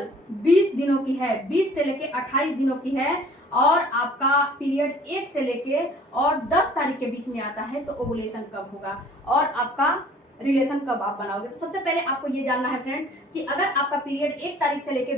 Cycle 20 दिनों की है, 20 से लेके 28 दिनों की है, और आपका पीरियड 1 से लेके और 10 तारीख के बीच में आता है, तो ओवुलेशन कब होगा और आपका रिलेशन कब आप बनाओगे। तो सबसे पहले आपको ये जानना है फ्रेंड्स कि अगर आपका पीरियड 1 तारीख से लेके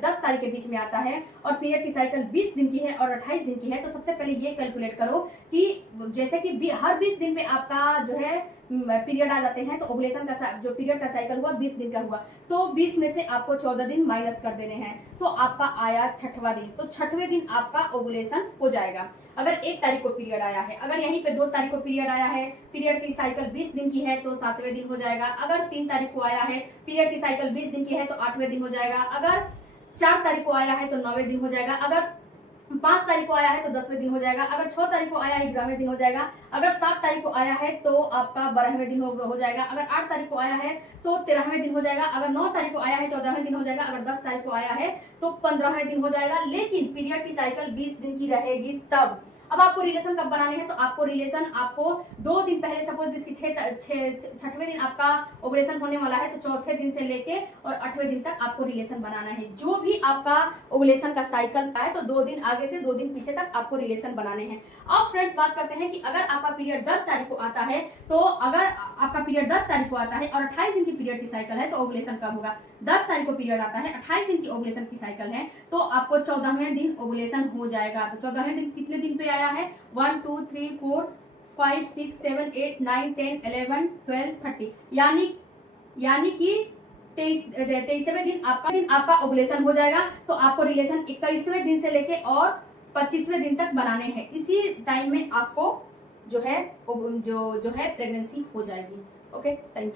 10 तारीख के बीच में आता है और पीरियड की साइकिल 20 दिन की है और 28 दिन की है, तो सबसे पहले ये कैलकुलेट करो कि जैसे कि हर 20 दिन में आपका जो है पीरियड आ जाते हैं, तो ओवुलेशन का जो पीरियड का साइकिल हुआ 20 दिन का हुआ, तो 20 में से आपको 14 दिन माइनस कर देने हैं, तो आपका आया 6वां दिन। तो 6वें दिन आपका ओवुलेशन हो जाएगा। अगर 1 तारीख को पीरियड आया है, अगर यहीं पे 2 तारीख को पीरियड आया है, पीरियड की साइकिल 20 दिन की है, तो 7वें दिन हो जाएगा। अगर 3 तारीख को आया है, पीरियड की साइकिल 20 दिन की है, तो 8वें दिन हो जाएगा। अगर 4 तारीख को आया है तो 9वें दिन हो जाएगा। अगर 5 तारीख को आया है तो 10वें दिन हो जाएगा। अगर 6 तारीख को आया है 11वें दिन हो जाएगा। अगर 7 तारीख को आया है तो आपका 12वें दिन हो जाएगा। अगर 8 तारीख को आया है तो 13वें दिन हो जाएगा। अगर 9 तारीख को आया है 14वें दिन हो जाएगा। अगर 10 तारीख को आया है तो 15वें दिन हो जाएगा। लेकिन पीरियड की साइकिल 20 दिन की रहेगी तब। अब आपको रिलेशन कब बनाने हैं, तो आपको रिलेशन आपको 2 दिन पहले, सपोज जिसकी 6वें दिन आपका ओवुलेशन होने वाला है, तो चौथे दिन से लेके और 8वें दिन तक आपको रिलेशन बनाना है। जो भी आपका ओवुलेशन का साइकिल है, तो 2 दिन आगे से 2 दिन पीछे तक आपको रिलेशन बनाने हैं। अब फ्रेंड्स बात करते हैं कि अगर आपका पीरियड 10 तारीख को आता है, तो अगर आपका पीरियड 10 तारीख को आता है और 28 दिन की पीरियड की साइकिल है, तो ओवुलेशन कब होगा। 10 तारीख को पीरियड आता है, 28 दिन की ओवुलेशन की साइकिल है, तो आपको 14वें दिन ओवुलेशन हो जाएगा। तो 14वें दिन कितने दिन पे आया है, 1 2 3 4 5 6 7 8 9 10 11 12 13, यानी कि 23वें दिन आपका ओवुलेशन हो जाएगा। तो आपको रिलेशन 21वें दिन से लेके और 25वें दिन तक बनाने हैं। इसी टाइम में आपको जो है प्रेगनेंसी हो जाएगी। Okay, thank you.